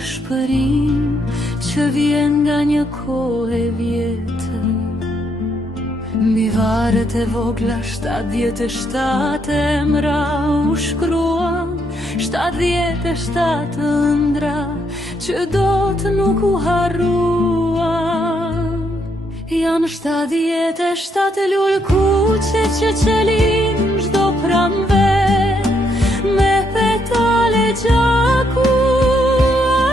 dashpërim që vjen nga një kohë e vjetër. Mbi varet e vogla 77 emra u shkruan, 77 ëndra që dot nuk u harruan. Janë 77 lul kuqe që qelin çdo pranve, me petale gjaku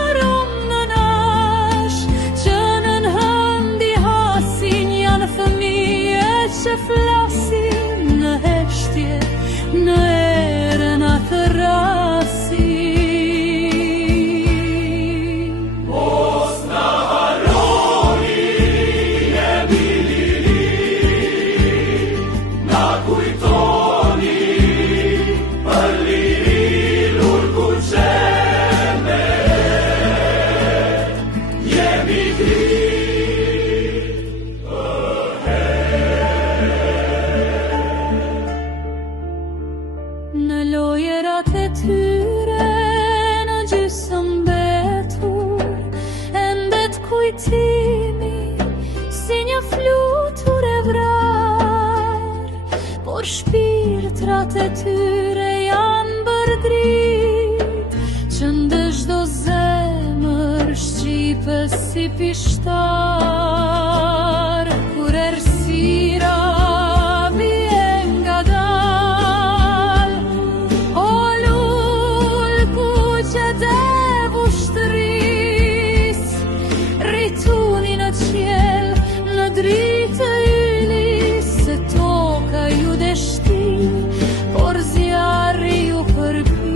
arom në nash, që në hëndi hasin. Janë fëmije që flasin në heshtje, në erën atë rasin. Në lojerat e tyre në gjysmë mbetur, endet kujtimi si një flutur e vrar, por shpirtrat e tyre janë bërdrit që ndë çdo zemër shqipe si pishtar. Kur errësira vjen nga dal, o lul kuqet e vushtris, rrituni në qiell në dritë të ylis, se toka ju deshti, por zjarri ju përpi.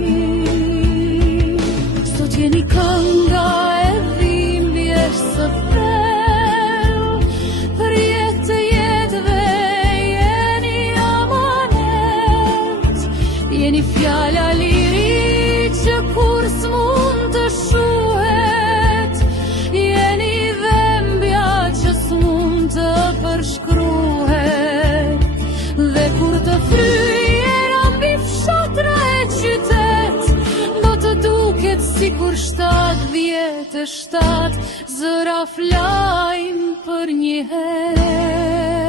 Sot jeni kënga e dhimbjes së prell, për jetë të jetëve jeni amanet, jeni fjala liri që kur s'mund të shuhet, jeni dhembja që s'mund të përshkruhet. Dhe kur të fryera mbi fshatra e qytet, do të duket sikur 77 zëra flajnë për një herë.